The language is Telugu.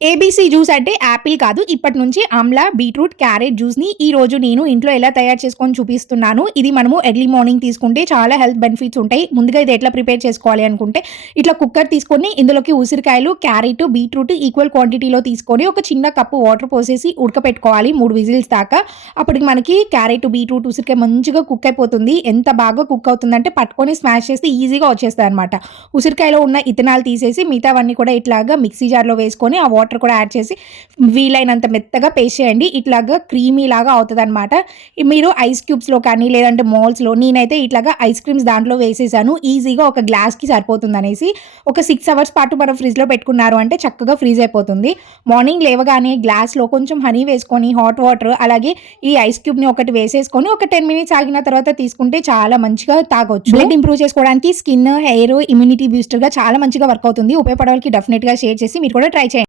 ఏబీసీ జ్యూస్ అంటే యాపిల్ కాదు. ఇప్పటి నుంచి ఆమ్లా, బీట్రూట్, క్యారెట్ జ్యూస్‌ని ఈరోజు నేను ఇంట్లో ఎలా తయారు చేసుకొని చూపిస్తున్నాను. ఇది మనము ఎర్లీ మార్నింగ్ తీసుకుంటే చాలా హెల్త్ బెనిఫిట్స్ ఉంటాయి. ముందుగా ఇది ఎట్లా ప్రిపేర్ చేసుకోవాలి అనుకుంటే, ఇట్లా కుక్కర్ తీసుకొని ఇందులోకి ఉసిరికాయలు, క్యారెట్, బీట్రూట్ ఈక్వల్ క్వాంటిటీలో తీసుకొని ఒక చిన్న కప్పు వాటర్ పోసేసి ఉడకపెట్టుకోవాలి 3 విజిల్స్ దాకా. అప్పటికి మనకి క్యారెట్, బీట్రూట్, ఉసిరికాయ మంచిగా కుక్ అయిపోతుంది. ఎంత బాగా కుక్ అవుతుందంటే పట్టుకొని స్మాష్ చేస్తే ఈజీగా వచ్చేస్తాయన్నమాట. ఉసిరికాయలో ఉన్న ఇథనాల్ తీసేసి మిగతావన్నీ కూడా ఇట్లాగా మిక్సీ జార్‌లో వేసుకొని ఆ వాటర్ కూడా యాడ్ చేసి వీలైనంత మెత్తగా పేస్ట్ చేయండి. ఇట్లాగా క్రీమీ లాగా అవుతదనమాట. మీరు ఐస్ క్యూబ్స్‌లో కానీ లేదంటే మాల్స్‌లో నేనైతే ఇట్లాగా ఐస్ క్రీమ్స్ దాంట్లో వేసేసాను. ఈజీగా ఒక గ్లాస్‌కి సరిపోతుందనేసి. ఒక 6 అవర్స్ పాటు మనం ఫ్రిడ్జ్‌లో పెట్టుకున్నారు అంటే చక్కగా ఫ్రీజ్ అయిపోతుంది. మార్నింగ్ లేవగానే గ్లాస్‌లో కొంచెం హనీ వేసుకొని హాట్ వాటర్ అలాగే ఈ ఐస్ క్యూబ్‌ని ఒకటి వేసేసుకొని ఒక 10 మినిట్స్ ఆగిన తర్వాత తీసుకుంటే చాలా మంచిగా తాగొచ్చు. బ్లడ్ ఇంప్రూవ్ చేసుకోవడానికి స్కిన్, హెయిర్, ఇమ్యూనిటీ బూస్టర్‌గా చాలా మంచిగా వర్క్ అవుతుంది. ఉపయోగపడే వాళ్ళకి డెఫినిట్‌గా షేర్ చేసి మీరు కూడా ట్రై చేయండి.